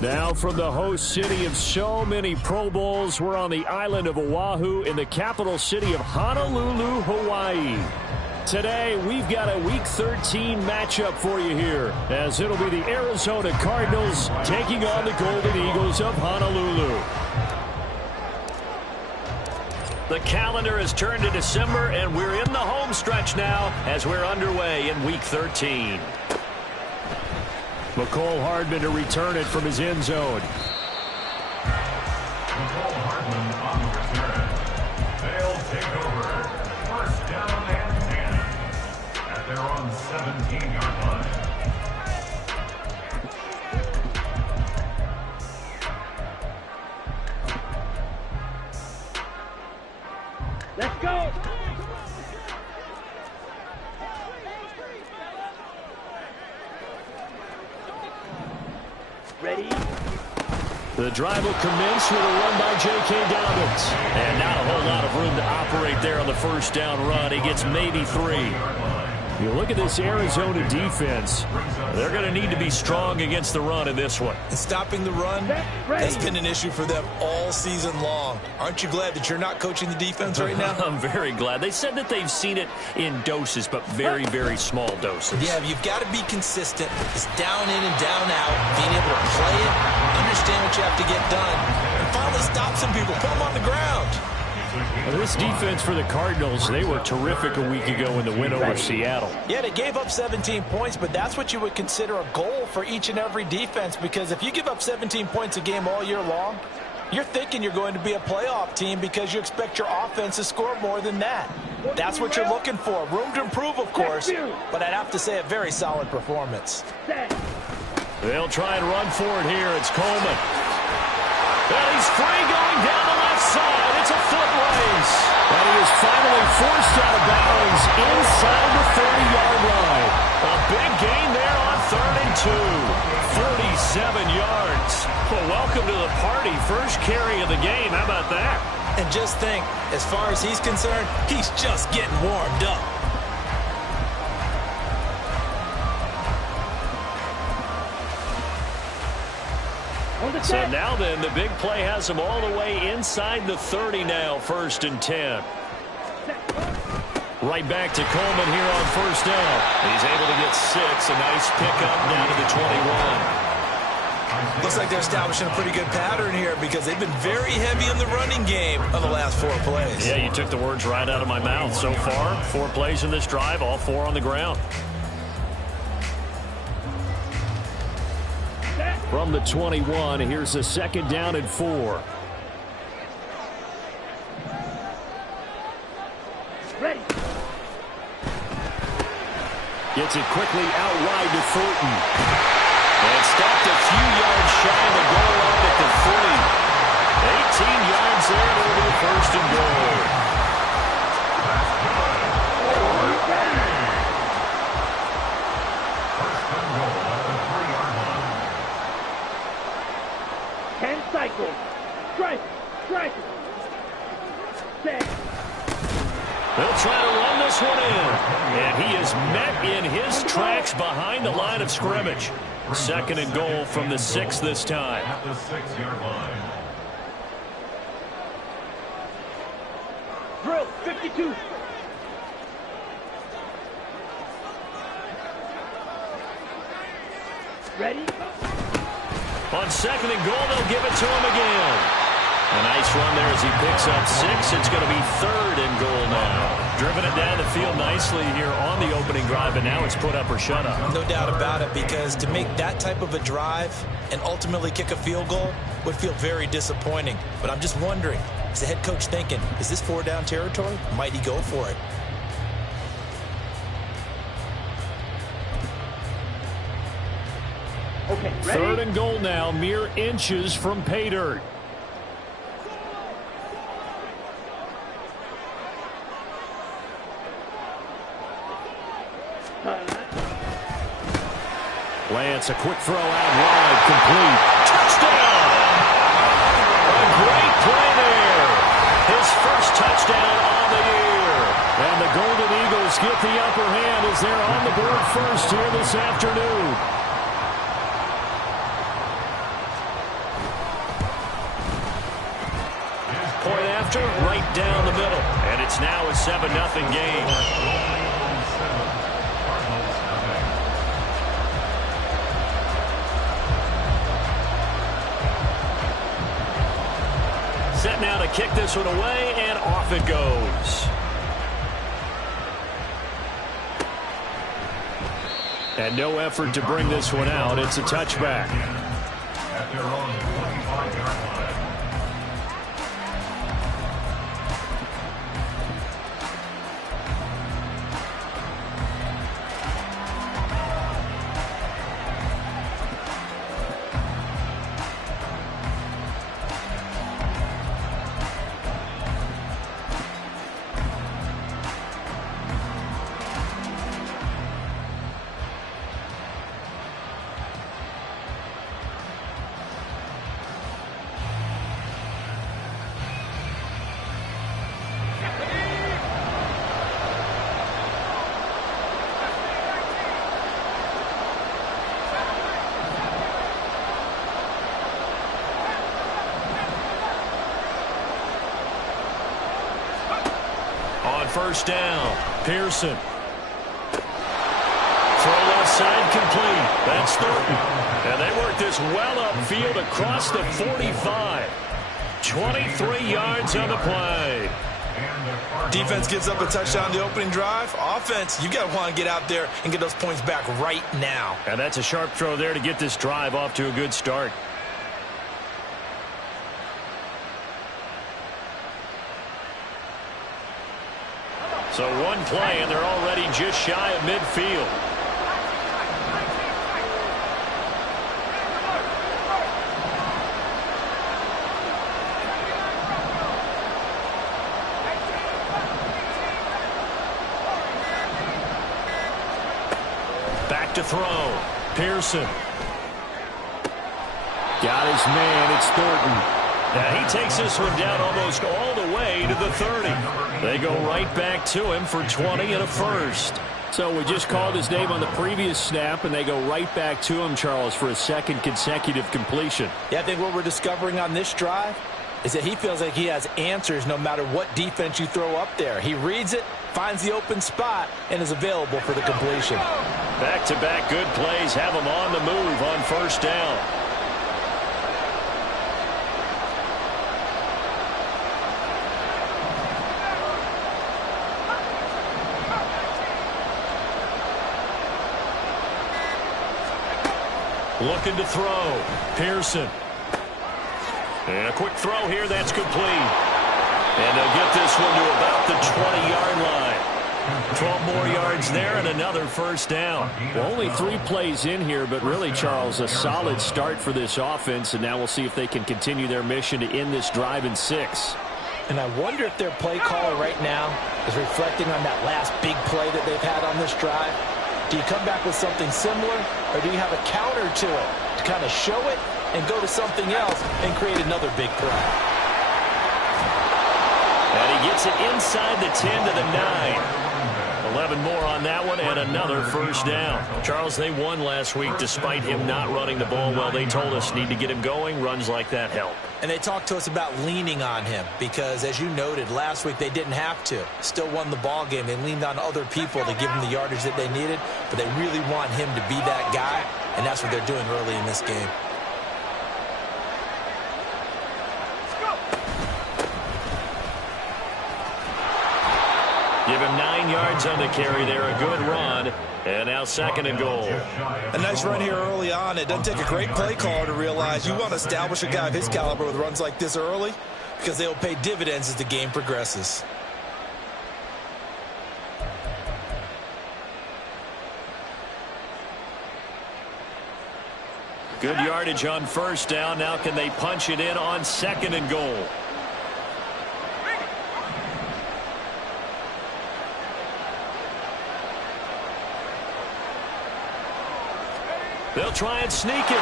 Now from the host city of so many Pro Bowls, we're on the island of Oahu in the capital city of Honolulu, Hawaii. Today, we've got a Week 13 matchup for you here, as it'll be the Arizona Cardinals taking on the Golden Eagles of Honolulu. The calendar has turned to December, and we're in the home stretch now as we're underway in Week 13. McCole Hardman to return it from his end zone. McCole Hardman on the return. They'll take over. First down and 10 at their own 17-yard line. Let's go! Ready? The drive will commence with a run by J.K. Dobbins. And not a whole lot of room to operate there on the first down run. He gets maybe 3. You look at this Arizona defense, they're going to need to be strong against the run in this one. And stopping the run, that's been an issue for them all season long. Aren't you glad that you're not coaching the defense right now? I'm very glad. They said that they've seen it in doses, but very, very small doses. Yeah, you've got to be consistent. It's down in and down out, being able to play it, understand what you have to get done, and finally stop some people, put them on the ground. This defense for the Cardinals, they were terrific a week ago in the win over Seattle. Yeah, they gave up 17 points, but that's what you would consider a goal for each and every defense, because if you give up 17 points a game all year long, you're thinking you're going to be a playoff team because you expect your offense to score more than that. That's what you're looking for. Room to improve, of course, but I'd have to say a very solid performance. They'll try and run for it here. It's Coleman. And he's free going down the left side. It's a foot race. And he is finally forced out of bounds inside the 30-yard line. A big gain there on 3rd and 2. 37 yards. Well, welcome to the party. First carry of the game. How about that? And just think, as far as he's concerned, he's just getting warmed up. So now then, the big play has him all the way inside the 30 now, 1st and 10. Right back to Coleman here on 1st down. He's able to get 6. A nice pickup down to the 21. Looks like they're establishing a pretty good pattern here because they've been very heavy in the running game on the last 4 plays. Yeah, you took the words right out of my mouth. So far, 4 plays in this drive, all 4 on the ground. From the 21, here's a 2nd down and 4. Ready. Gets it quickly out wide to Fulton. And stopped a few yards shy of the goal line at the 3. 18 yards there, and it'll be 1st and goal. Cycle. Strike. Strike. Set. They'll try to run this one in. And he is met in his tracks behind the line of scrimmage. 2nd and goal from the 6 this time. At the 6-yard line. Drill. 52. Ready? On 2nd and goal, they'll give it to him again. A nice run there as he picks up 6. It's going to be 3rd and goal now. Driven it down the field nicely here on the opening drive, and now it's put up or shut up. No doubt about it, because to make that type of a drive and ultimately kick a field goal would feel very disappointing. But I'm just wondering, is the head coach thinking, is this 4-down territory? Might he go for it? Okay, ready? 3rd and goal now, mere inches from pay dirt. Lance, a quick throw out wide, complete. Touchdown! A great play there. His first touchdown on the year. And the Golden Eagles get the upper hand as they're on the board first here this afternoon. after, right down the middle. And it's now a 7-0 game. Set now to kick this one away, and off it goes. And no effort to bring this one out. It's a touchback. At their own 25-yard line. First down, Pearson. Throw left side complete. That's Thornton. And they work this well upfield across the 45. 23 yards on the play. Defense gives up a touchdown the opening drive. Offense, you got to want to get out there and get those points back right now. And that's a sharp throw there to get this drive off to a good start. So one play, and they're already just shy of midfield. Back to throw. Pearson. Got his man. It's Thornton. Now he takes this one down almost all the way to the 30. They go right back to him for 20 and a first. So we just called his name on the previous snap, and they go right back to him, Charles, for a second consecutive completion. Yeah, I think what we're discovering on this drive is that he feels like he has answers no matter what defense you throw up there. He reads it, finds the open spot, and is available for the completion. Back-to-back good plays have him on the move on first down. Looking to throw. Pearson. And a quick throw here. That's complete. And they'll get this one to about the 20-yard line. 12 more yards there and another first down. Well, only 3 plays in here, but really, Charles, a solid start for this offense. And now we'll see if they can continue their mission to end this drive in 6. And I wonder if their play caller right now is reflecting on that last big play that they've had on this drive. Do you come back with something similar, or do you have a counter to it to kind of show it and go to something else and create another big play? And he gets it inside the 10 to the 9. 11 more on that one and another first down. Charles, they won last week despite him not running the ball well. They told us need to get him going. Runs like that help. And they talked to us about leaning on him because, as you noted, last week they didn't have to. Still won the ball game. They leaned on other people to give them the yardage that they needed, but they really want him to be that guy, and that's what they're doing early in this game. Give him 9 yards on the carry there. A good run. And now second and goal. A nice run here early on. It doesn't take a great play caller to realize you want to establish a guy of his caliber with runs like this early because they'll pay dividends as the game progresses. Good yardage on first down. Now can they punch it in on second and goal? They'll try and sneak it here.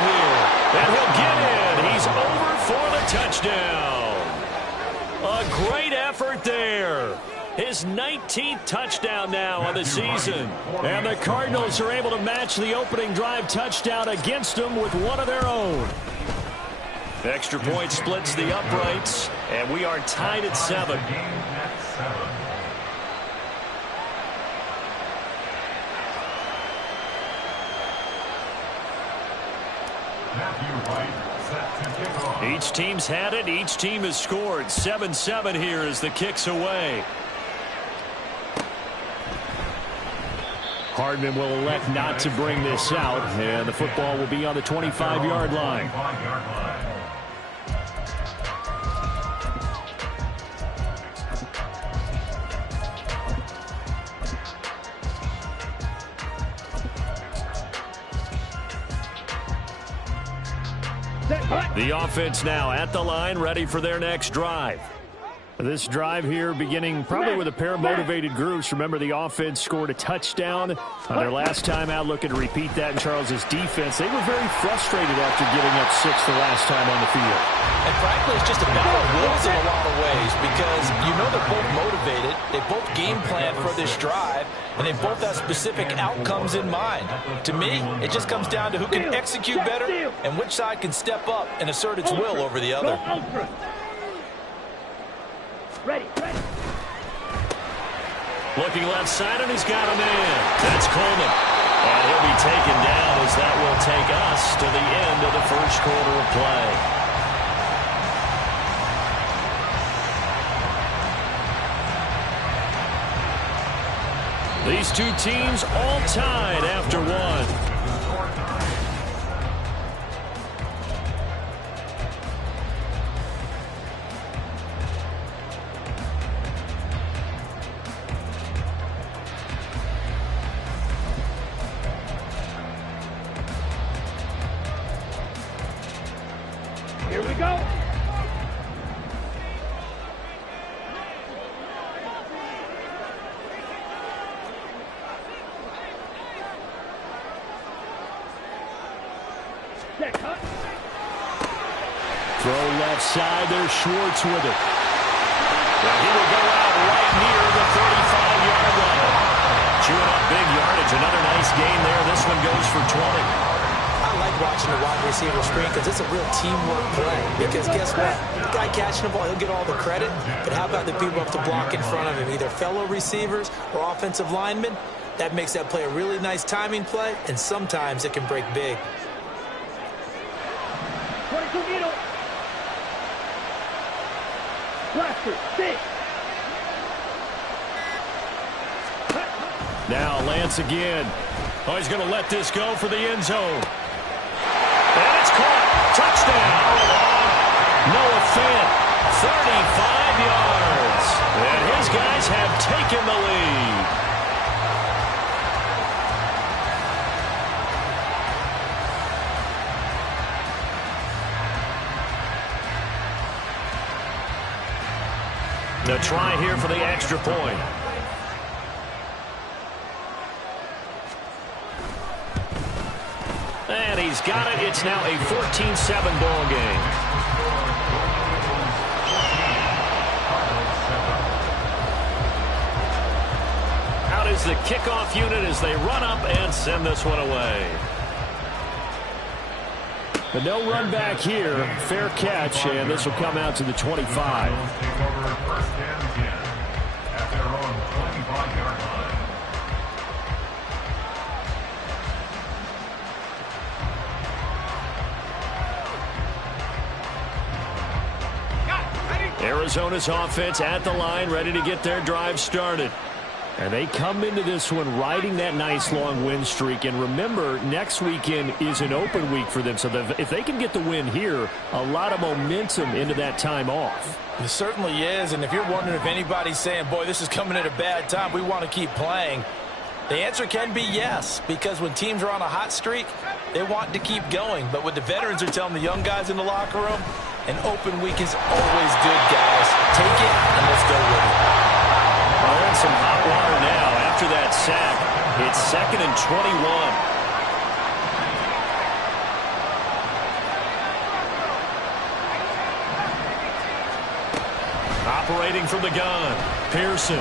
And he'll get in. He's over for the touchdown. A great effort there. His 19th touchdown now on the season. And the Cardinals are able to match the opening drive touchdown against them with one of their own. Extra point splits the uprights, and we are tied at 7. Game at 7. Matthew White set to kick off. Each team's had it. Each team has scored. 7-7 here as the kick's away. Hardman will elect not to bring this out, and the football will be on the 25-yard line. The offense now at the line, ready for their next drive. This drive here beginning probably with a pair of motivated groups. Remember, the offense scored a touchdown on their last time out, looking to repeat that in Charles's defense. They were very frustrated after giving up 6 the last time on the field. And frankly, it's just a battle of wills in a lot of ways because you know they're both motivated. They both game plan for this drive, and they both have specific outcomes in mind. To me, it just comes down to who can execute better and which side can step up and assert its will over the other. Ready. Looking left side, and he's got him in. That's Coleman. And he'll be taken down as that will take us to the end of the first quarter of play. These two teams all tied after one. Here we go. Set, huh? Throw left side. There's Schwartz with it. Well, he will go out right near the 35-yard line. Chewing up big yardage. Another nice gain there. This one goes for 20. I like watching the wide receiver screen because it's a real teamwork play. Because guess what? The guy catching the ball, he'll get all the credit. But how about the people who have to block in front of him, either fellow receivers or offensive linemen? That makes that play a really nice timing play, and sometimes it can break big. 22 middle. Blaster, 6. Now Lance again. Oh, he's going to let this go for the end zone. And it's caught. Touchdown. Noah Fant, 35 yards. And his guys have taken the lead. The try here for the extra point. And he's got it. It's now a 14-7 ball game. Out is the kickoff unit as they run up and send this one away. But no run back here. Fair catch, and this will come out to the 25. Take over first and 10 at their own 25-yard line. Arizona's offense at the line, ready to get their drive started. And they come into this one riding that nice long win streak. And remember, next weekend is an open week for them. So if they can get the win here, a lot of momentum into that time off. It certainly is. And if you're wondering if anybody's saying, boy, this is coming at a bad time, we want to keep playing, the answer can be yes. Because when teams are on a hot streak, they want to keep going. But what the veterans are telling the young guys in the locker room, an open week is always good, guys. Take it and let's go with it. Well, in some hot water now after that sack. It's 2nd and 21. Operating from the gun, Pearson.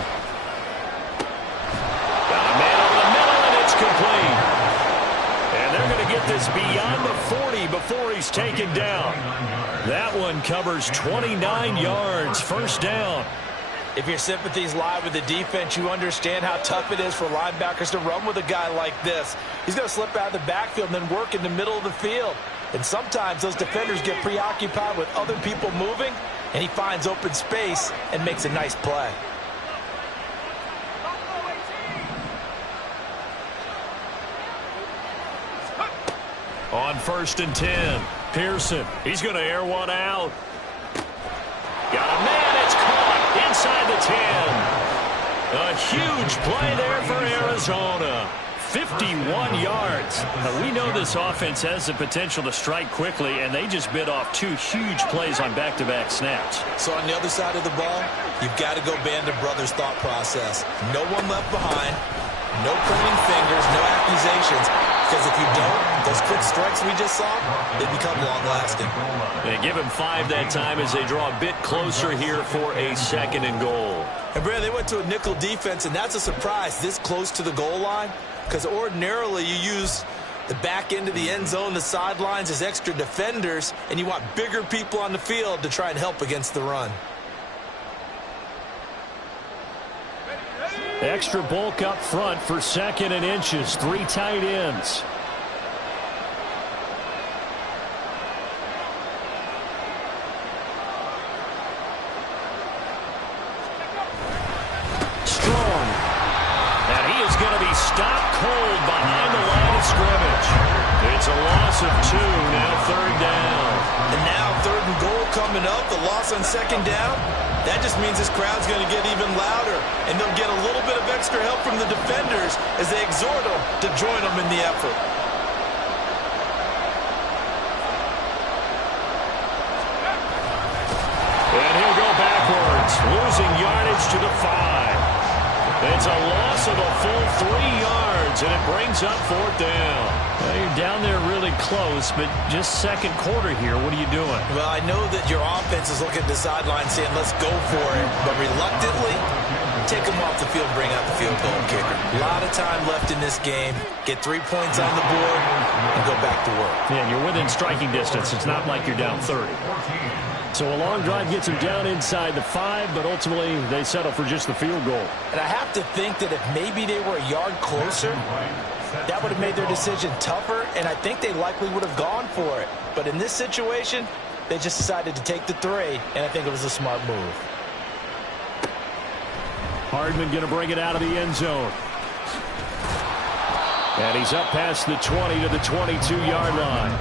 Got a man over the middle, and it's complete. And they're going to get get this beyond the 40 before he's taken down. That one covers 29 yards, first down. If your sympathies lie with the defense, you understand how tough it is for linebackers to run with a guy like this. He's going to slip out of the backfield and then work in the middle of the field. And sometimes those defenders get preoccupied with other people moving, and he finds open space and makes a nice play. On 1st and 10, Pearson. He's going to air one out. Got a man. It's caught inside the 10. A huge play there for Arizona. 51 yards. Now, we know this offense has the potential to strike quickly, and they just bit off 2 huge plays on back-to-back snaps. So on the other side of the ball, you've got to go Band of Brothers thought process. No one left behind. No pointing fingers, no accusations. Because if you don't, those quick strikes we just saw, they become long-lasting. They give him 5 that time as they draw a bit closer here for a 2nd and goal. And, Brad, they went to a nickel defense, and that's a surprise this close to the goal line. Because ordinarily you use the back end of the end zone, the sidelines as extra defenders, and you want bigger people on the field to try and help against the run. Extra bulk up front for 2nd and inches. 3 tight ends. Strong. And he is going to be stopped cold behind the line of scrimmage. It's a loss of 2, now 3rd down. And now 3rd and goal coming up, the loss on 2nd down. That just means this crowd's going to get even louder, and they'll get a little bit of extra help from the defenders as they exhort them to join them in the effort. And he'll go backwards, losing yardage to the 5. It's a loss of a full 3 yards, and it brings up 4th down. Well, you're down there really close, but just 2nd quarter here. What are you doing? Well, I know that your offense is looking at the sideline saying, let's go for it. But reluctantly, take them off the field, bring out the field goal kicker. A lot of time left in this game. Get 3 points on the board and go back to work. Yeah, you're within striking distance. It's not like you're down 30. So a long drive gets them down inside the 5, but ultimately they settle for just the field goal. And I have to think that if maybe they were a yard closer, that would have made their decision tougher, and I think they likely would have gone for it. But in this situation, they just decided to take the 3, and I think it was a smart move. Hardman going to bring it out of the end zone. And he's up past the 20 to the 22-yard line.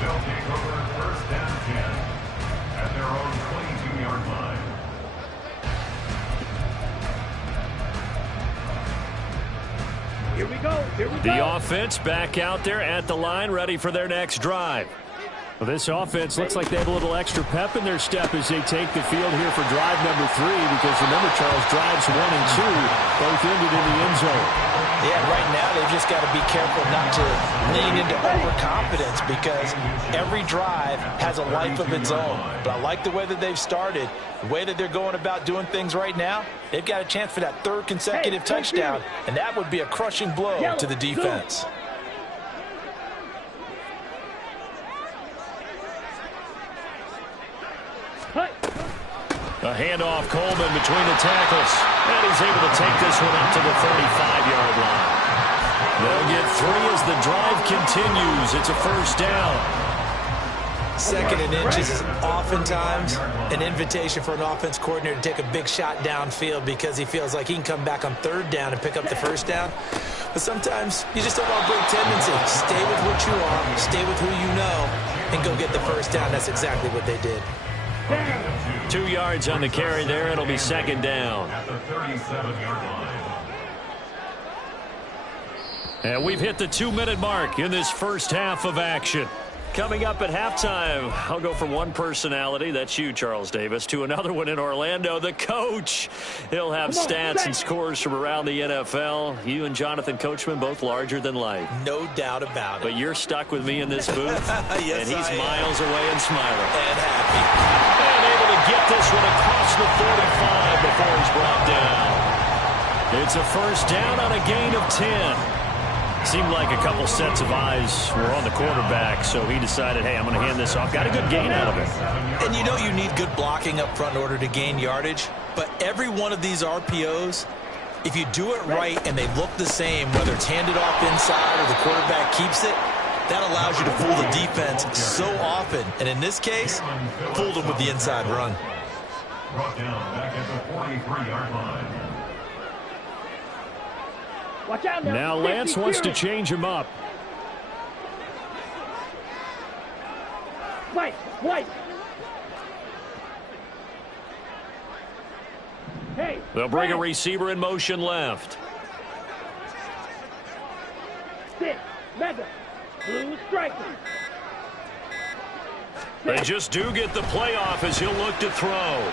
They'll take over 1st and 10 at their own 22-yard line. Here we go. Here we go. The offense back out there at the line, ready for their next drive. Well, this offense looks like they have a little extra pep in their step as they take the field here for drive number 3, because remember, Charles, drives 1 and 2 both ended in the end zone. Yeah, right now they've just got to be careful not to lean into overconfidence, because every drive has a life of its own. But I like the way that they've started, the way that they're going about doing things right now. They've got a chance for that 3rd consecutive touchdown, and that would be a crushing blow to the defense. A handoff, Coleman between the tackles. And he's able to take this one up to the 35-yard line. They'll get 3 as the drive continues. It's a 1st down. 2nd and inches is oftentimes an invitation for an offense coordinator to take a big shot downfield because he feels like he can come back on 3rd down and pick up the 1st down. But sometimes you just don't want to break tendency. Stay with what you are, stay with who you know, and go get the 1st down. That's exactly what they did. 2 yards on the carry there. It'll be 2nd down. At the 37-yard line. And we've hit the 2-minute mark in this first half of action. Coming up at halftime, I'll go from one personality, that's you, Charles Davis, to another one in Orlando, the coach. He'll have stats and scores from around the NFL. You and Jonathan Coachman, both larger than life. No doubt about it. But you're stuck with me in this booth, yes, and he's miles away and smiling. And happy. And able to get this one across the 45 before he's brought down. It's a 1st down on a gain of 10. Seemed like a couple sets of eyes were on the quarterback, so he decided, hey, I'm going to hand this off. Got a good gain out of it. And you know you need good blocking up front in order to gain yardage, but every one of these RPOs, if you do it right and they look the same, whether it's handed off inside or the quarterback keeps it, that allows you to fool the defense so often. And in this case, fooled them with the inside run. Brought down back at the 43-yard line. Watch out now. Now Lance wants to change him up. White. Hey. They'll bring a receiver in motion left. Stick. Mega. Blue striker. They just do get the playoff as he'll look to throw.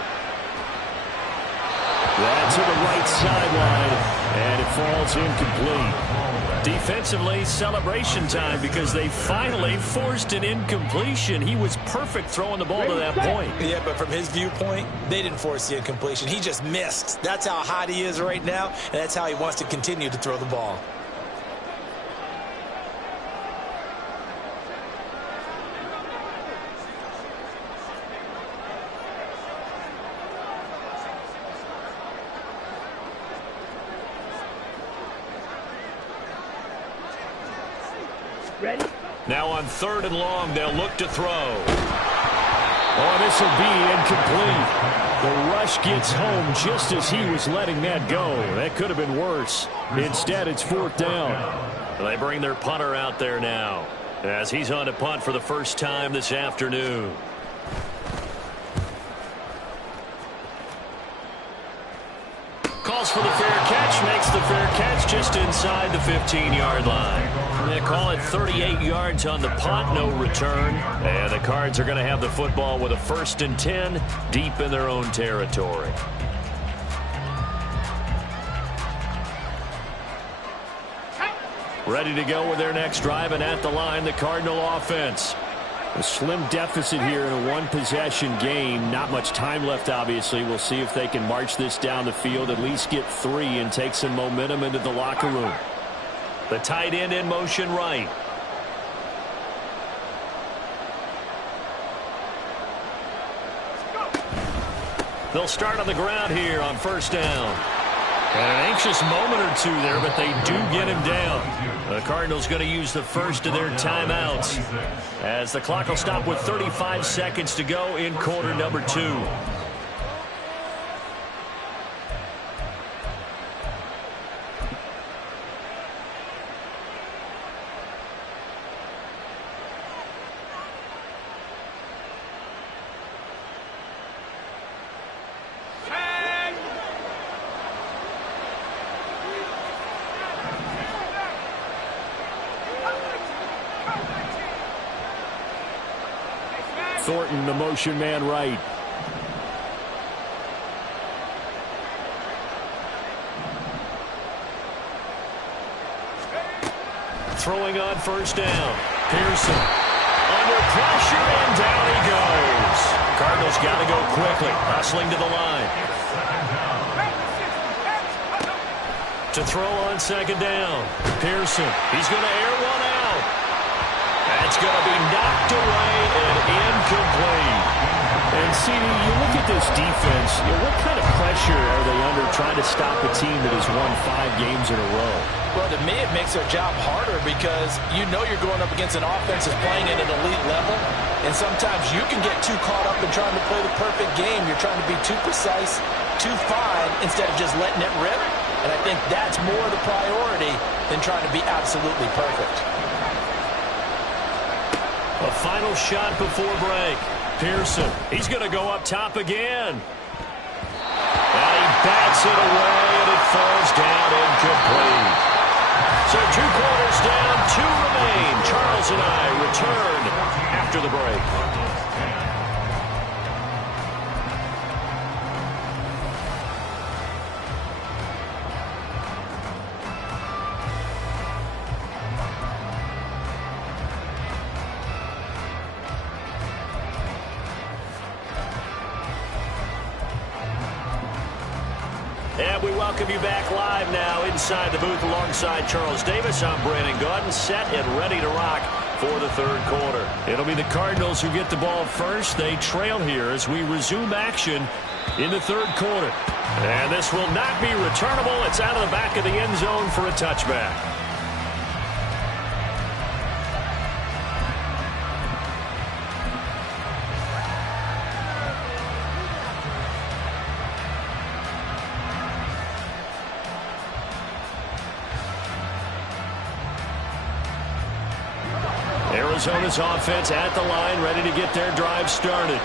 That's to the right sideline, and it falls incomplete. Defensively, celebration time because they finally forced an incompletion. He was perfect throwing the ball to that point. Yeah, but from his viewpoint, they didn't force the incompletion. He just missed. That's how hot he is right now, and that's how he wants to continue to throw the ball. Ready? Now on 3rd and long, they'll look to throw. Oh, this will be incomplete. The rush gets home just as he was letting that go. That could have been worse. Instead, it's 4th down. They bring their punter out there now as he's on to punt for the first time this afternoon. Calls for the fair catch, makes the fair catch just inside the 15-yard line. They call it 38 yards on the punt, no return. And the Cards are going to have the football with a 1st and 10 deep in their own territory. Ready to go with their next drive, and at the line, the Cardinal offense. A slim deficit here in a one-possession game. Not much time left, obviously. We'll see if they can march this down the field, at least get 3 and take some momentum into the locker room. The tight end in motion right. They'll start on the ground here on 1st down. And an anxious moment or two there, but they do get him down. The Cardinals going to use the first of their timeouts as the clock will stop with 35 seconds to go in quarter number 2. Thornton, the motion man right. Throwing on 1st down. Pearson under pressure, and down he goes. Cardinals got to go quickly, hustling to the line. To throw on 2nd down. Pearson, he's going to air one out. That's going to be knocked away and incomplete. And, CD, you look at this defense, what kind of pressure are they under trying to stop a team that has won 5 games in a row? Well, to me, it makes their job harder because you know you're going up against an offense that's playing at an elite level, and sometimes you can get too caught up in trying to play the perfect game. You're trying to be too precise, too fine, instead of just letting it rip. And I think that's more the priority than trying to be absolutely perfect. A final shot before break. Pearson, he's going to go up top again. And he bats it away, and it falls down incomplete. So 2 quarters down, 2 remain. Charles and I return after the break. And we welcome you back live now inside the booth alongside Charles Davis. I'm Brandon Gaudin, set and ready to rock for the third quarter. It'll be the Cardinals who get the ball first. They trail here as we resume action in the third quarter. And this will not be returnable. It's out of the back of the end zone for a touchback. Arizona's offense at the line, ready to get their drive started.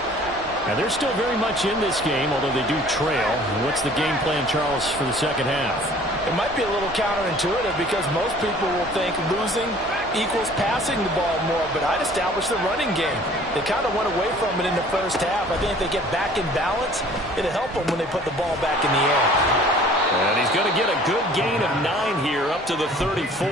Now, they're still very much in this game, although they do trail. What's the game plan, Charles, for the second half? It might be a little counterintuitive because most people will think losing equals passing the ball more, but I'd establish the running game. They kind of went away from it in the first half. I think if they get back in balance, it'll help them when they put the ball back in the air. And he's going to get a good gain of 9 here, up to the 34.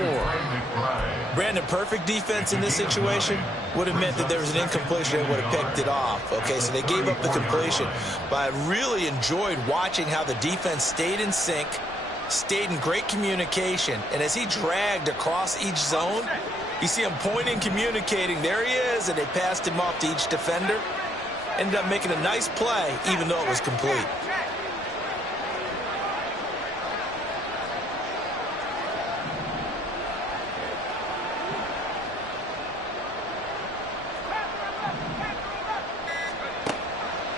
Brandon, perfect defense in this situation would have meant that there was an incompletion and would have picked it off. Okay, so they gave up the completion. But I really enjoyed watching how the defense stayed in sync, stayed in great communication. And as he dragged across each zone, you see him pointing, communicating. There he is, and they passed him off to each defender. Ended up making a nice play, even though it was complete.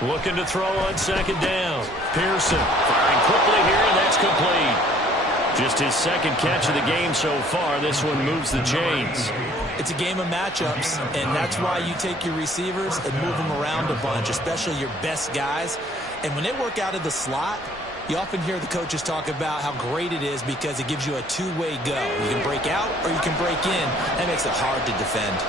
Looking to throw on second down. Pearson firing quickly here, and that's complete. Just his second catch of the game so far. This one moves the chains. It's a game of matchups, and that's why you take your receivers and move them around a bunch, especially your best guys. And when they work out of the slot, you often hear the coaches talk about how great it is because it gives you a two-way go. You can break out or you can break in. That makes it hard to defend.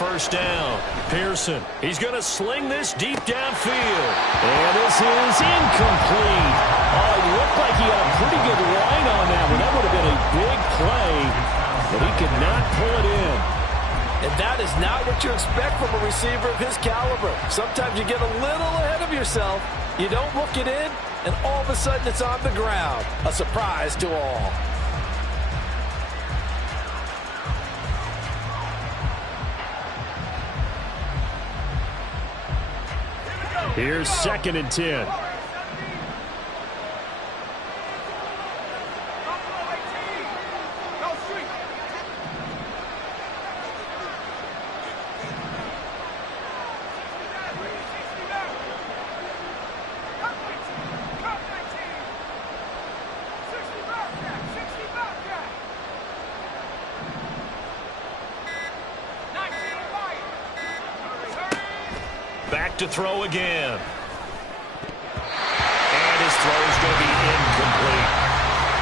First down. Pearson. He's going to sling this deep downfield. And this is incomplete. Oh, it looked like he had a pretty good line on that one. That would have been a big play, but he could not pull it in. And that is not what you expect from a receiver of his caliber. Sometimes you get a little ahead of yourself. You don't look it in, and all of a sudden it's on the ground. A surprise to all. Here's 2nd and 10. Back to throw again. And his throw is going to be incomplete.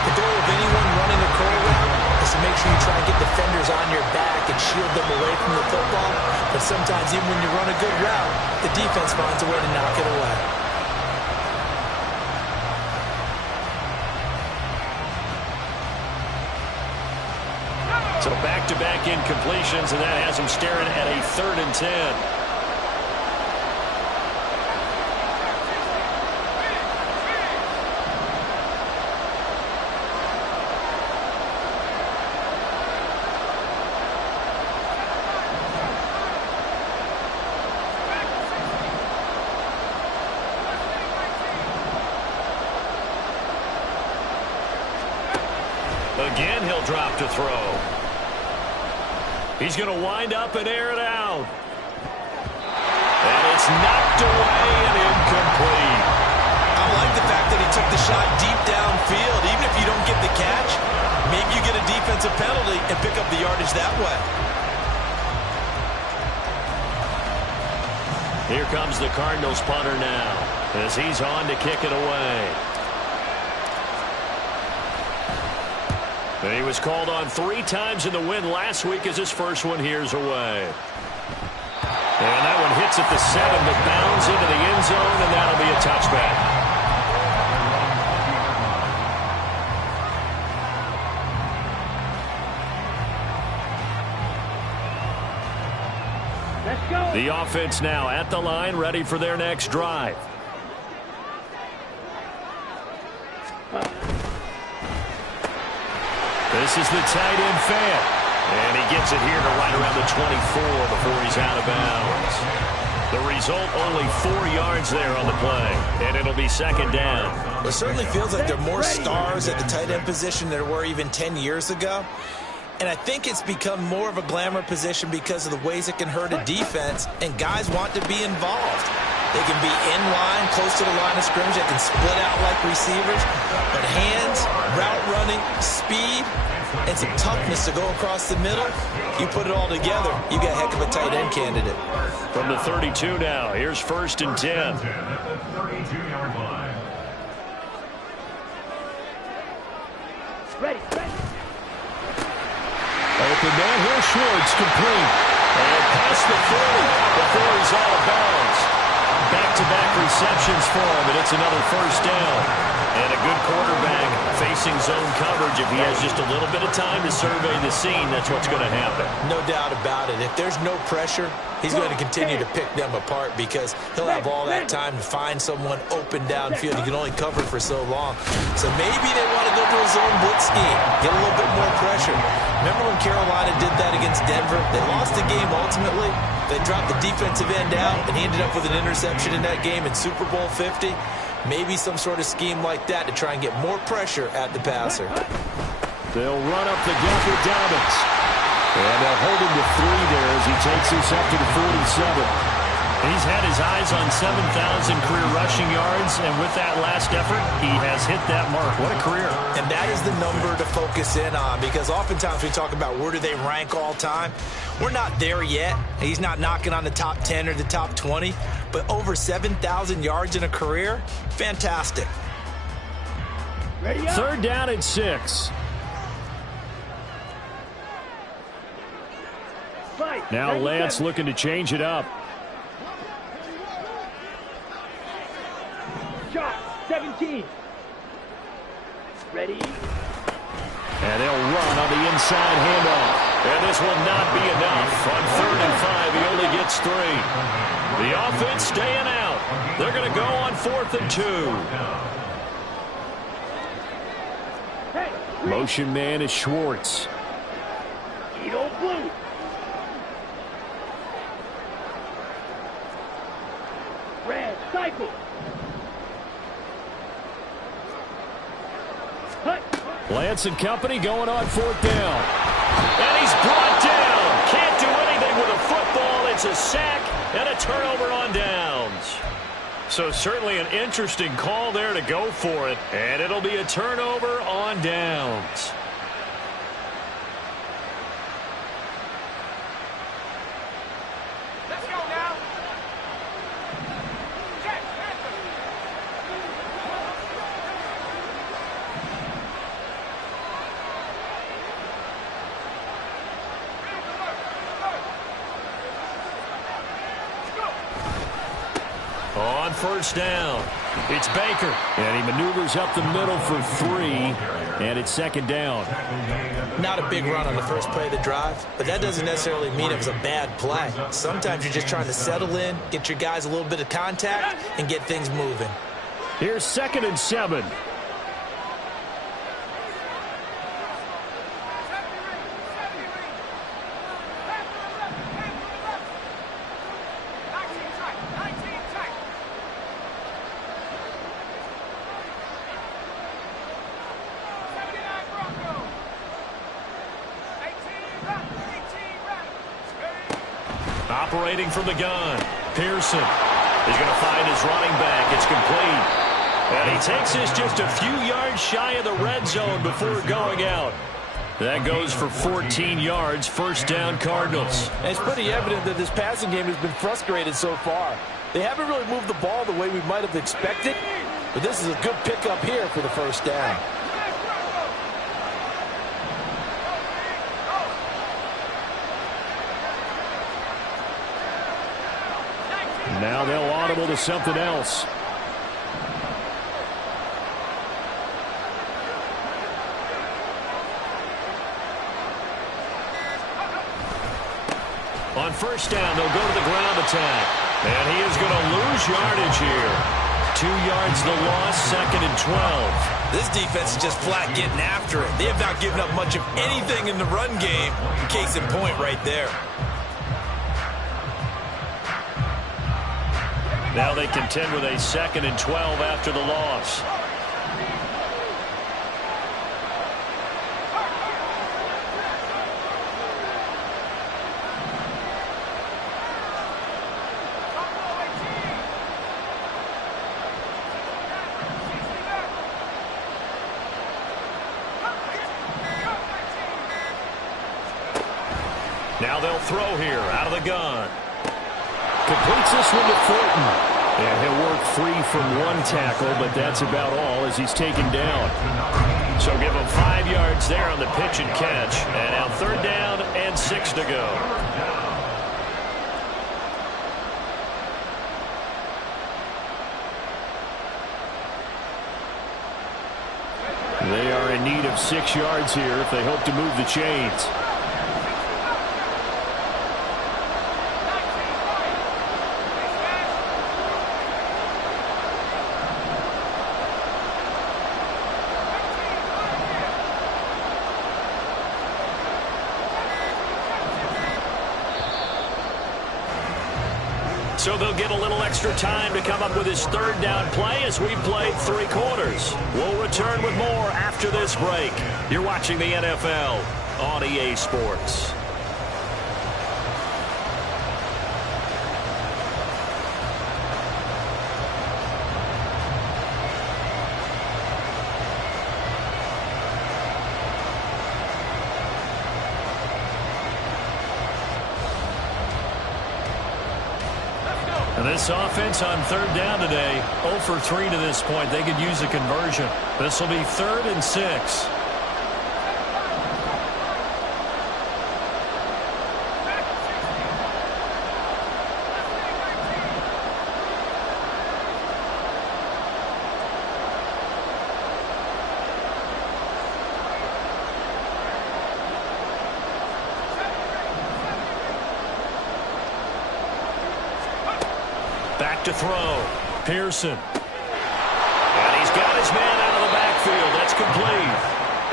The goal of anyone running a curl route is to make sure you try and get defenders on your back and shield them away from the football. But sometimes even when you run a good route, the defense finds a way to knock it away. So back-to-back incompletions, and that has him staring at a 3rd and 10. Again, he'll drop to throw. He's going to wind up and air it out. And it's knocked away and incomplete. I like the fact that he took the shot deep downfield. Even if you don't get the catch, maybe you get a defensive penalty and pick up the yardage that way. Here comes the Cardinals punter now as he's on to kick it away. And he was called on 3 times in the win last week as his first one here's away. And that one hit hits at the 7, but bounds into the end zone, and that'll be a touchback. Let's go. The offense now at the line, ready for their next drive. This is the tight end fan. And he gets it here to right around the 24 before he's out of bounds. The result, only 4 yards there on the play. And it'll be second down. It certainly feels like there are more stars at the tight end position than there were even 10 years ago. And I think it's become more of a glamour position because of the ways it can hurt a defense, and guys want to be involved. They can be in line, close to the line of scrimmage. They can split out like receivers. But hands, route running, speed, and some toughness to go across the middle, you put it all together, you got a heck of a tight end candidate. From the 32 now, here's 1st and 10. At the 32-yard line. Ready. Open man here, Schwartz, complete. And past the 40 before he's out of bounds. Back-to-back receptions for him, and it's another first down. And a good quarterback facing zone coverage. If he has just a little bit of time to survey the scene, that's what's going to happen. No doubt about it. If there's no pressure, he's going to continue to pick them apart because he'll have all that time to find someone open downfield. He can only cover for so long. So maybe they want to go to a zone blitz scheme, get a little bit more pressure. Remember when Carolina did that against Denver? They lost the game ultimately. They dropped the defensive end out, and he ended up with an interception in that game in Super Bowl 50. Maybe some sort of scheme like that to try and get more pressure at the passer. They'll run up the gut with Dobbins. And they'll hold him to 3 there as he takes us up to the 47. He's had his eyes on 7,000 career rushing yards, and with that last effort, he has hit that mark. What a career. And that is the number to focus in on, because oftentimes we talk about where do they rank all time. We're not there yet. He's not knocking on the top 10 or the top 20, but over 7,000 yards in a career, fantastic. Ready up. 3rd down and 6. Fight. Now 97. Lance looking to change it up. Shot. 17. Ready. And they'll run on the inside handoff. And this will not be enough. On 3rd and 5, he only gets 3. The offense staying out. They're going to go on 4th and 2. Hey. Motion man is Schwartz. Edo blue. Red cycle. Hut. Lance and company going on 4th down. And he's brought down. Can't do anything with a football. It's a sack and a turnover on downs. So certainly an interesting call there to go for it. And it'll be a turnover on downs. Let's go now. Check. On 1st down, it's Baker. And he maneuvers up the middle for 3. And it's 2nd down. Not a big run on the first play of the drive, but that doesn't necessarily mean it was a bad play. Sometimes you're just trying to settle in, get your guys a little bit of contact, and get things moving. Here's 2nd and 7. Operating from the gun, Pearson. He's going to find his running back. It's complete. And he takes this just a few yards shy of the red zone before going out. That goes for 14 yards. 1st down, Cardinals. And it's pretty evident that this passing game has been frustrated so far. They haven't really moved the ball the way we might have expected, but this is a good pickup here for the 1st down. Now they'll audible to something else. On first down, they'll go to the ground attack. And he is going to lose yardage here. 2 yards the loss, 2nd and 12. This defense is just flat getting after it. They have not given up much of anything in the run game. Case in point right there. Now they contend with a 2nd and 12 after the loss. Now they'll throw here out of the gun. Completes this one to Thornton. And he'll work free from 1 tackle, but that's about all as he's taken down. So give him 5 yards there on the pitch and catch. And now 3rd down and 6 to go. They are in need of 6 yards here if they hope to move the chains. So they'll get a little extra time to come up with his 3rd down play as we played 3 quarters. We'll return with more after this break. You're watching the NFL on EA Sports. And this offense on 3rd down today, 0 for 3 to this point. They could use a conversion. This will be 3rd and 6. Back to throw. Pearson. And he's got his man out of the backfield. That's complete.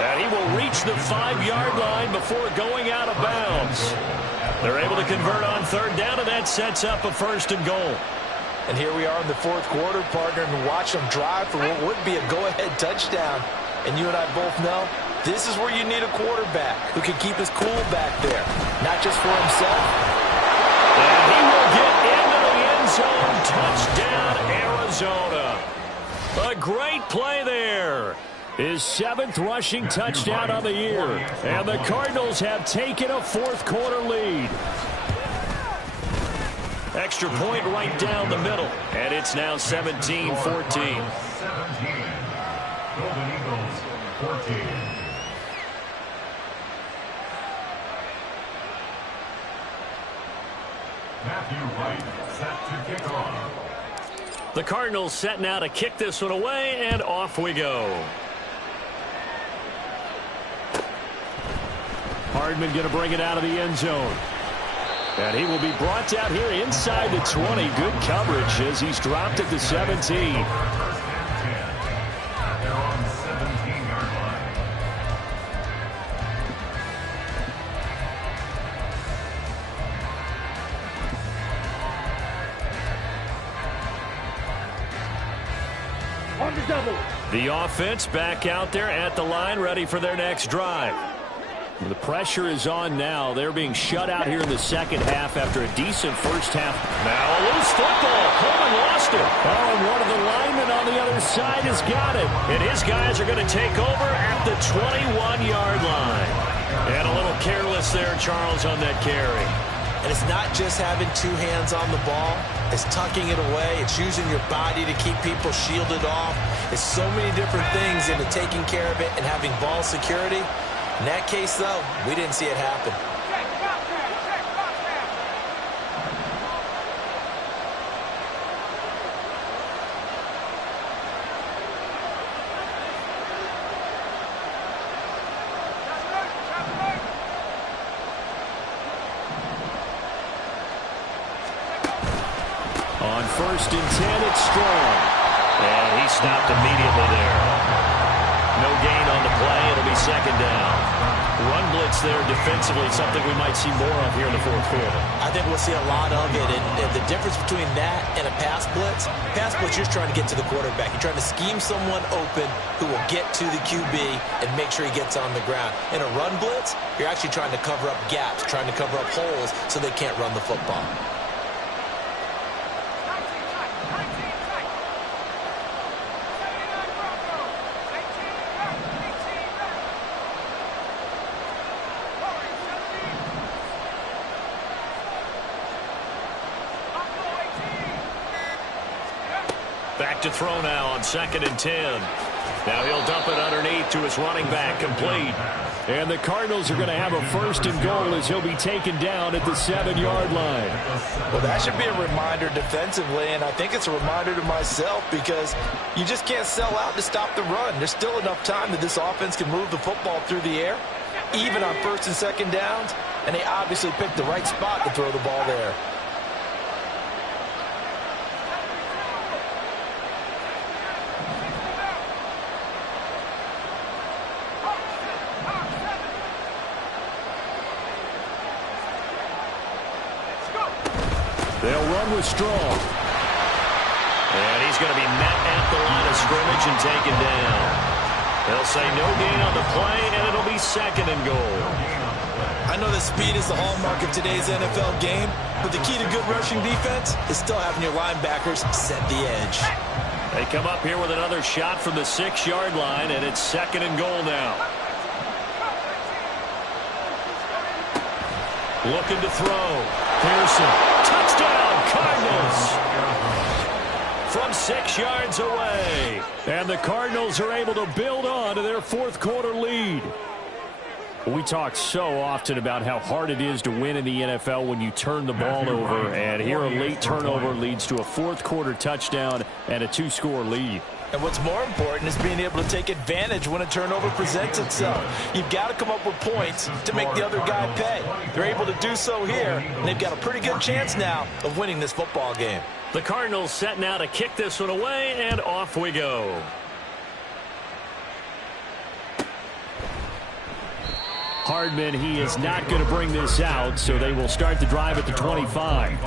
And he will reach the 5-yard line before going out of bounds. They're able to convert on 3rd down, and that sets up a 1st and goal. And here we are in the 4th quarter, partner, and watch them drive for what would be a go-ahead touchdown. And you and I both know this is where you need a quarterback who can keep his cool back there, not just for himself. And he will get into the end zone. Touchdown, Arizona. A great play there. His 7th rushing touchdown of the year. And the Cardinals have taken a 4th quarter lead. Extra point right down the middle. And it's now 17-14. 17. Golden Eagles, 14. Matthew Wright set to kick off. The Cardinals set now to kick this one away, and off we go. Hardman going to bring it out of the end zone. And he will be brought down here inside the 20. Good coverage as he's dropped at the 17. First and 10. They're on the 17-yard line. On the double. The offense back out there at the line, ready for their next drive. The pressure is on now. They're being shut out here in the 2nd half after a decent first half. Now a loose football. Coleman lost it. Oh, and one of the linemen on the other side has got it. And his guys are going to take over at the 21-yard line. And a little careless there, Charles, on that carry. And it's not just having 2 hands on the ball. It's tucking it away. It's using your body to keep people shielded off. It's so many different things into taking care of it and having ball security. In that case, though, we didn't see it happen. Second and 10. 11 1st and 10. It's Strong. And he stopped immediately there. No gain on the play. It'll be 2nd down. Run blitz there defensively, something we might see more of here in the 4th quarter. I think we'll see a lot of it. And the difference between that and a pass blitz, you're just trying to get to the quarterback. You're trying to scheme someone open who will get to the QB and make sure he gets on the ground. In a run blitz, you're actually trying to cover up gaps, trying to cover up holes so they can't run the football. Back to throw now on 2nd and 10. Now he'll dump it underneath to his running back, complete. And the Cardinals are going to have a 1st and goal as he'll be taken down at the 7-yard line. Well, that should be a reminder defensively, and I think it's a reminder to myself because you just can't sell out to stop the run. There's still enough time that this offense can move the football through the air, even on 1st and 2nd downs, and they obviously picked the right spot to throw the ball there. They'll run with Strong. And he's going to be met at the line of scrimmage and taken down. They'll say no gain on the play, and it'll be 2nd and goal. I know that speed is the hallmark of today's NFL game, but the key to good rushing defense is still having your linebackers set the edge. They come up here with another shot from the 6-yard line, and it's 2nd and goal now. Looking to throw. Pearson. Touchdown, Cardinals. From 6 yards away. And the Cardinals are able to build on to their 4th quarter lead. We talk so often about how hard it is to win in the NFL when you turn the ball over. And here a late turnover leads to a 4th quarter touchdown and a 2-score lead. And what's more important is being able to take advantage when a turnover presents itself. You've got to come up with points to make the other guy pay. They're able to do so here, and they've got a pretty good chance now of winning this football game. The Cardinals set now to kick this one away, and off we go. Hardman, he is not going to bring this out, so they will start the drive at the 25.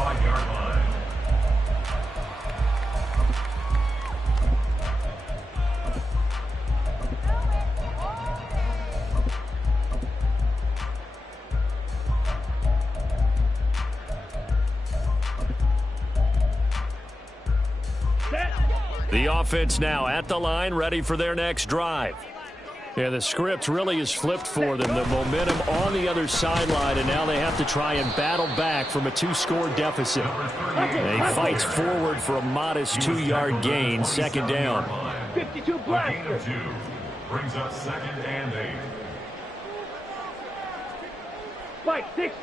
The offense now at the line, ready for their next drive. Yeah, the script really is flipped for them. The momentum on the other sideline, and now they have to try and battle back from a 2-score deficit. And he fights forward for a modest 2-yard gain, 2nd down. 52 blaster. Brings up 2nd and 8. Spike 60.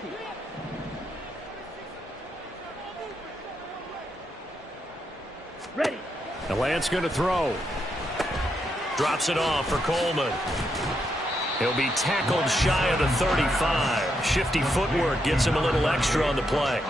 Ready. And Lance going to throw. Drops it off for Coleman. He'll be tackled shy of the 35. Shifty footwork gets him a little extra on the play.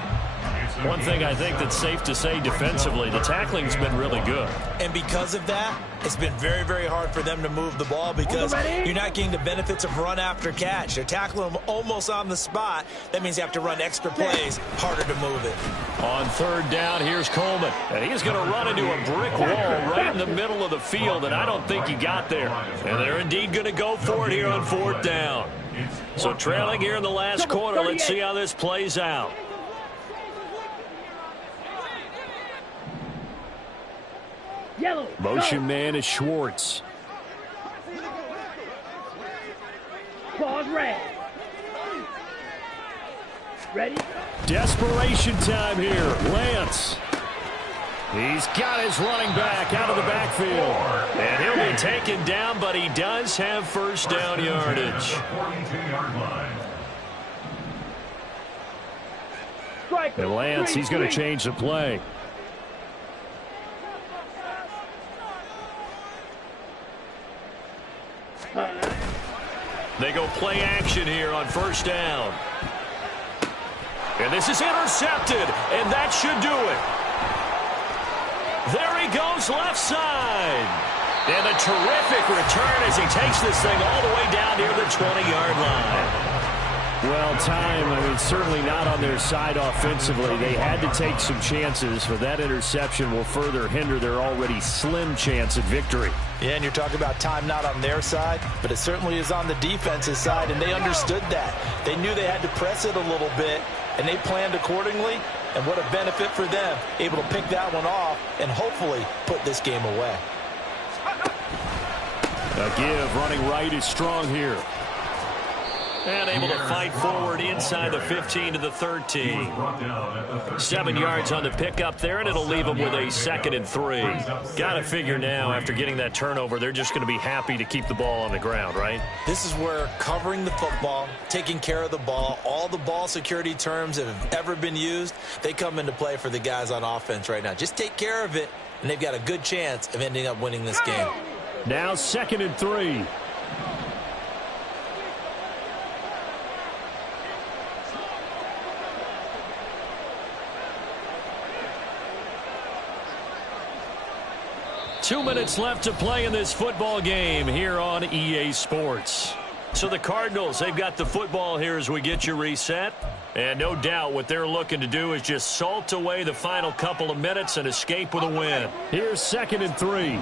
One thing I think that's safe to say defensively, the tackling's been really good. And because of that, it's been very, very hard for them to move the ball because you're not getting the benefits of run after catch. They're tackling them almost on the spot. That means you have to run extra plays, harder to move it. On 3rd down, here's Coleman. And he's going to run into a brick wall right in the middle of the field, and I don't think he got there. And they're indeed going to go for it here on 4th down. So trailing here in the last quarter, let's see how this plays out. Yellow. Motion man is Schwartz. Claws red. Ready? Desperation time here. Lance. He's got his running back out of the backfield. And he'll be taken down, but he does have 1st down yardage. 42-yard line. And Lance, he's going to change the play. They go play action here on 1st down. And this is intercepted, and that should do it. There he goes left side. And a terrific return as he takes this thing all the way down near the 20-yard line. Well, time, certainly not on their side offensively. They had to take some chances, but that interception will further hinder their already slim chance at victory. Yeah, and you're talking about time not on their side, but it certainly is on the defense's side, and they understood that. They knew they had to press it a little bit, and they planned accordingly, and what a benefit for them, able to pick that one off and hopefully put this game away. A give running right is strong here. And able to fight forward inside the 15 to the 13. 7 yards on the pickup there, and it'll leave them with a 2nd and 3. Got to figure now, after getting that turnover, they're just going to be happy to keep the ball on the ground, right? This is where covering the football, taking care of the ball, all the ball security terms that have ever been used, they come into play for the guys on offense right now. Just take care of it, and they've got a good chance of ending up winning this game. Now 2nd and 3. Two minutes left to play in this football game here on EA Sports. So the Cardinals, they've got the football here as we get you reset. And no doubt what they're looking to do is just salt away the final couple of minutes and escape with a win. Here's 2nd and 3.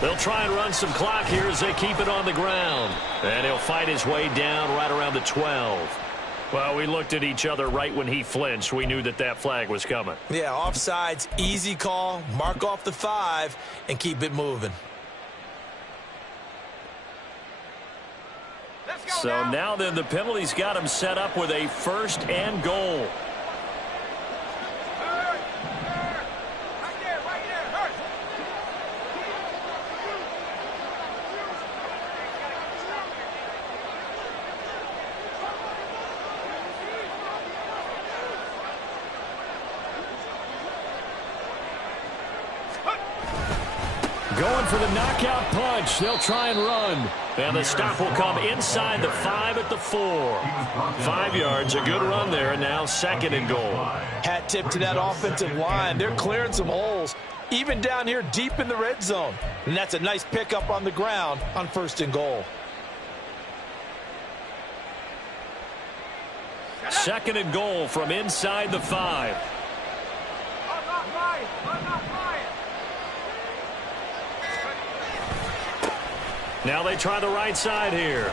They'll try and run some clock here as they keep it on the ground. And he'll fight his way down right around the 12. Well, we looked at each other right when he flinched. We knew that that flag was coming. Yeah, offsides, easy call, mark off the 5, and keep it moving. So now then the penalty's got him set up with a 1st and goal. Going for the knockout punch. They'll try and run. And the stop will come inside the 5 at the 4. 5 yards, a good run there, and now 2nd and goal. Hat tip to that offensive line. They're clearing some holes, even down here deep in the red zone. And that's a nice pickup on the ground on 1st and goal. 2nd and goal from inside the 5. Now they try the right side here.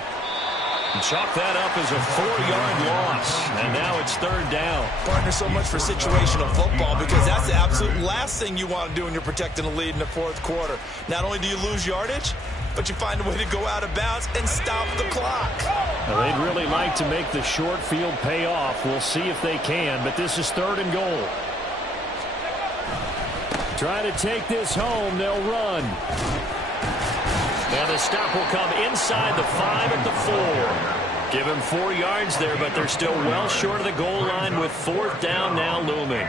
Chalk that up as a 4-yard loss. And now it's 3rd down. Partner, so much for situational football because that's the absolute last thing you want to do when you're protecting a lead in the 4th quarter. Not only do you lose yardage, but you find a way to go out of bounds and stop the clock. Now, they'd really like to make the short field pay off. We'll see if they can, but this is 3rd and goal. Try to take this home. They'll run. And the stop will come inside the 5 at the 4. Give him 4 yards there, but they're still well short of the goal line with 4th down now looming.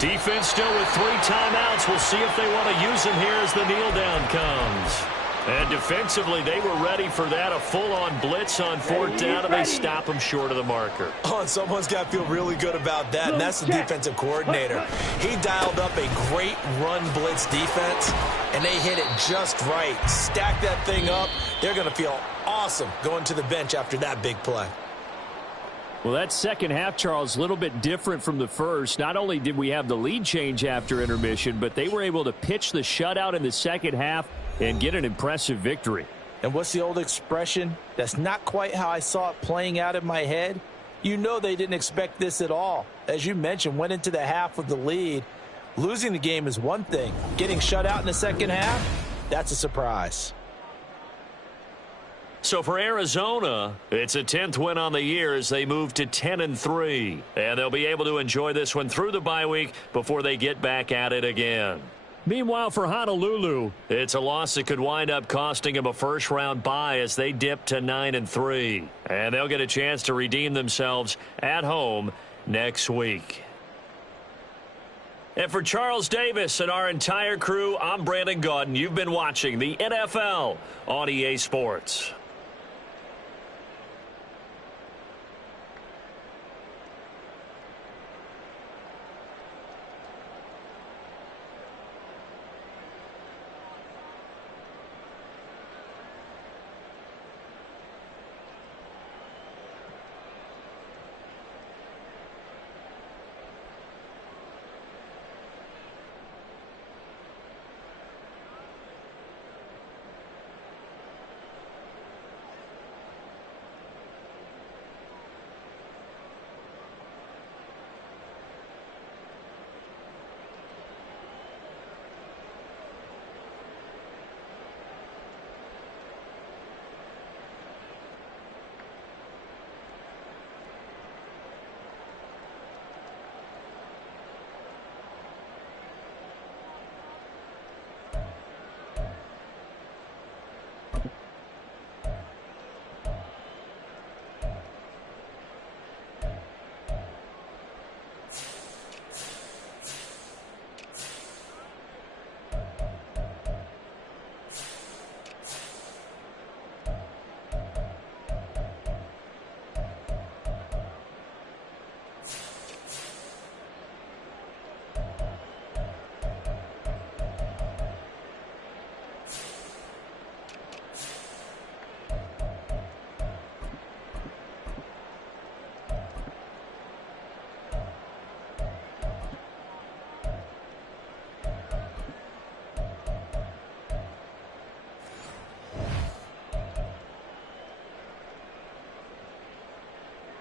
Defense still with 3 timeouts. We'll see if they want to use them here as the kneel down comes. And defensively, they were ready for that. A full-on blitz on 4th down, and they stop them short of the marker. Oh, and someone's got to feel really good about that, and that's the defensive coordinator. He dialed up a great run blitz defense, and they hit it just right. Stack that thing up. They're going to feel awesome going to the bench after that big play. Well, that second half, Charles, a little bit different from the first. Not only did we have the lead change after intermission, but they were able to pitch the shutout in the second half and get an impressive victory. And what's the old expression? That's not quite how I saw it playing out in my head. You know they didn't expect this at all. As you mentioned, went into the half with the lead. Losing the game is one thing. Getting shut out in the second half, that's a surprise. So for Arizona, it's a 10th win on the year as they move to 10-3. And they'll be able to enjoy this one through the bye week before they get back at it again. Meanwhile, for Honolulu, it's a loss that could wind up costing them a first-round bye as they dip to 9-3. And they'll get a chance to redeem themselves at home next week. And for Charles Davis and our entire crew, I'm Brandon Gaudin. You've been watching the NFL on EA Sports.